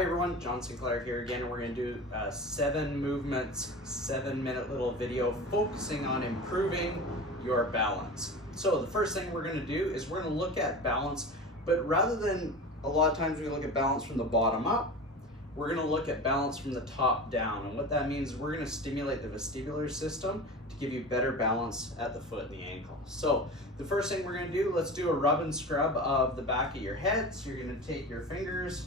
Hi everyone, John Sinclair here again. We're going to do 7 movements, 7-minute little video focusing on improving your balance. So the first thing we're going to do is we're going to look at balance, but rather than a lot of times we look at balance from the bottom up, we're going to look at balance from the top down. And what that means is we're going to stimulate the vestibular system to give you better balance at the foot and the ankle. So the first thing we're going to do, let's do a rub and scrub of the back of your head. So you're going to take your fingers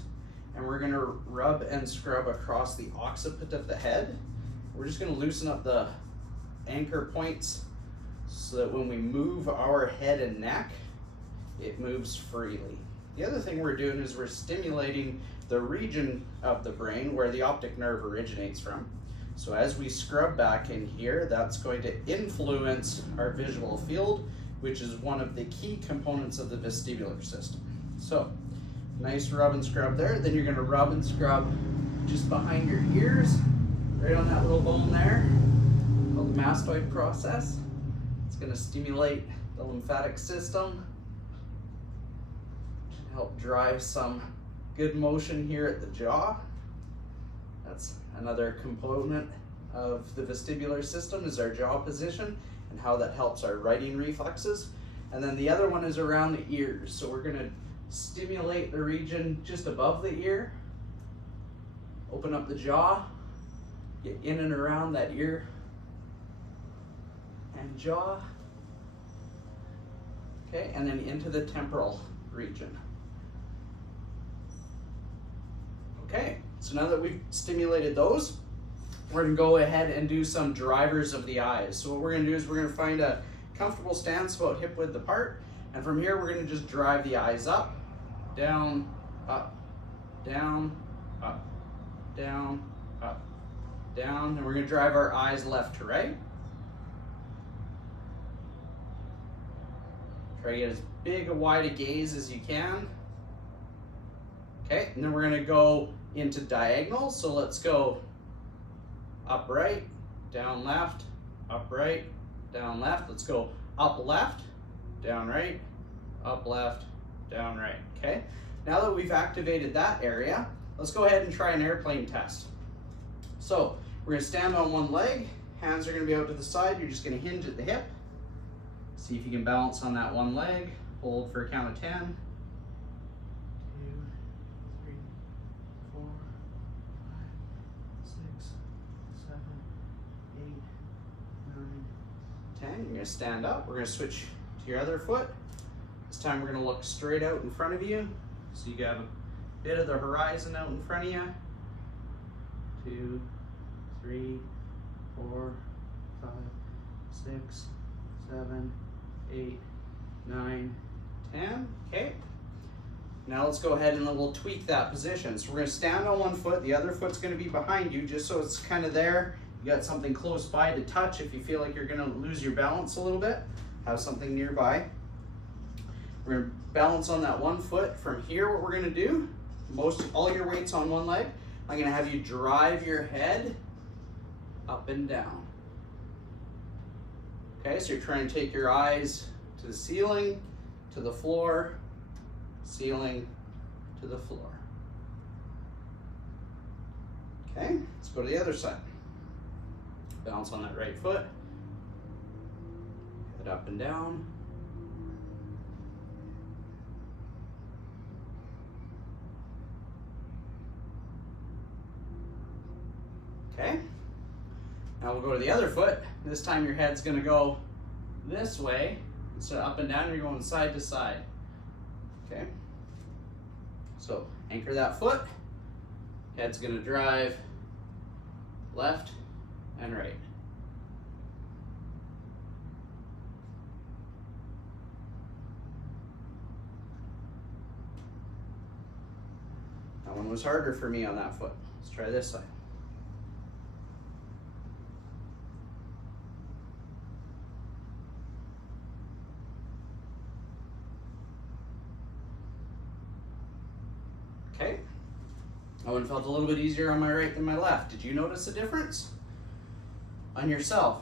and we're going to rub and scrub across the occiput of the head. We're just going to loosen up the anchor points so that when we move our head and neck, it moves freely. The other thing we're doing is we're stimulating the region of the brain where the optic nerve originates from. So as we scrub back in here, that's going to influence our visual field, which is one of the key components of the vestibular system. So nice rub and scrub there. Then you're going to rub and scrub just behind your ears, right on that little bone there, called the mastoid process. It's going to stimulate the lymphatic system, help drive some good motion here at the jaw. That's another component of the vestibular system, is our jaw position and how that helps our writing reflexes. And then the other one is around the ears. So we're going to stimulate the region just above the ear, open up the jaw, get in and around that ear and jaw. Okay, and then into the temporal region. Okay, so now that we've stimulated those, we're going to go ahead and do some drivers of the eyes. So what we're going to do is we're going to find a comfortable stance about hip width apart, and from here we're going to just drive the eyes up, down, up, down, up, down, up, down, and we're going to drive our eyes left to right. Try to get as big a wide a gaze as you can. Okay, and then we're going to go into diagonal. So let's go up right, down left, up right, down left. Let's go up left, down right, up left, down right. Okay, now that we've activated that area, let's go ahead and try an airplane test. So we're going to stand on one leg, hands are going to be out to the side, you're just going to hinge at the hip. See if you can balance on that one leg, hold for a count of 10. 2, 3, 4, 5, 6, 7, 8, 9, 10. You're going to stand up, we're going to switch to your other foot. This time we're going to look straight out in front of you, so you have a bit of the horizon out in front of you. 2, 3, 4, 5, 6, 7, 8, 9, 10. Okay. Now let's go ahead and we'll tweak that position. So we're going to stand on one foot, the other foot's going to be behind you, just so it's kind of there. You got something close by to touch if you feel like you're going to lose your balance a little bit. Have something nearby. We're going to balance on that one foot. From here, what we're going to do, all your weight's on one leg. I'm going to have you drive your head up and down. Okay, so you're trying to take your eyes to the ceiling, to the floor, ceiling, to the floor. Okay, let's go to the other side. Balance on that right foot. Head up and down. Okay, now we'll go to the other foot. This time your head's going to go this way. Instead of up and down, you're going side to side. Okay, so anchor that foot. Head's going to drive left and right. That one was harder for me on that foot. Let's try this side. Okay, that one felt a little bit easier on my right than my left. Did you notice a difference on yourself?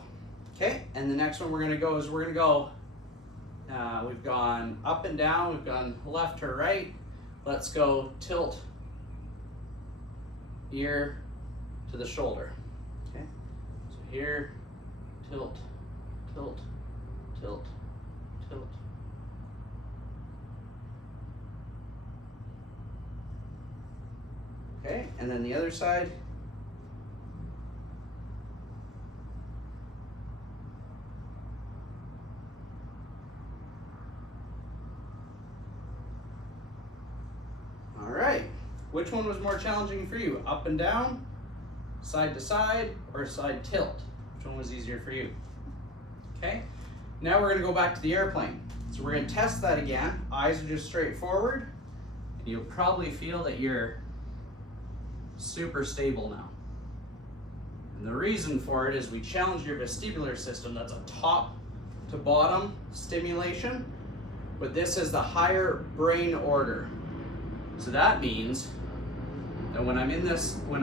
Okay, and the next one we're going to go is we're going to go, we've gone up and down, we've gone left to right. Let's go tilt ear to the shoulder. Okay, so here, tilt, tilt, tilt, tilt. Okay, and then the other side. All right, which one was more challenging for you? Up and down, side to side, or side tilt? Which one was easier for you? Okay, now we're gonna go back to the airplane. So we're gonna test that again. Eyes are just straight forward, and you'll probably feel that you're super stable now. And the reason for it is we challenged your vestibular system. That's a top to bottom stimulation, but this is the higher brain order. So that means that when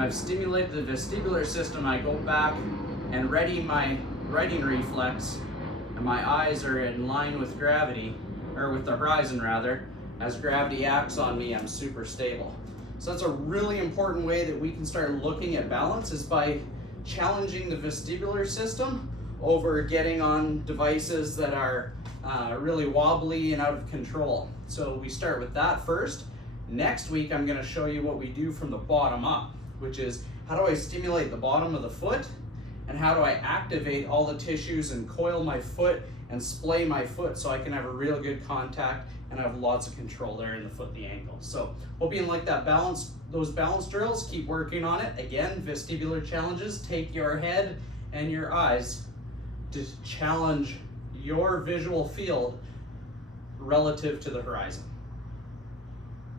I've stimulated the vestibular system, I go back and ready my righting reflex, and my eyes are in line with gravity, or with the horizon rather. As gravity acts on me, I'm super stable. So that's a really important way that we can start looking at balance, is by challenging the vestibular system over getting on devices that are really wobbly and out of control. So we start with that first. Next week, I'm gonna show you what we do from the bottom up, which is how do I stimulate the bottom of the foot, and how do I activate all the tissues and coil my foot and splay my foot so I can have a real good contact and have lots of control there in the foot and the ankle. So hope you like that balance, those balance drills. Keep working on it. Again, vestibular challenges. Take your head and your eyes to challenge your visual field relative to the horizon.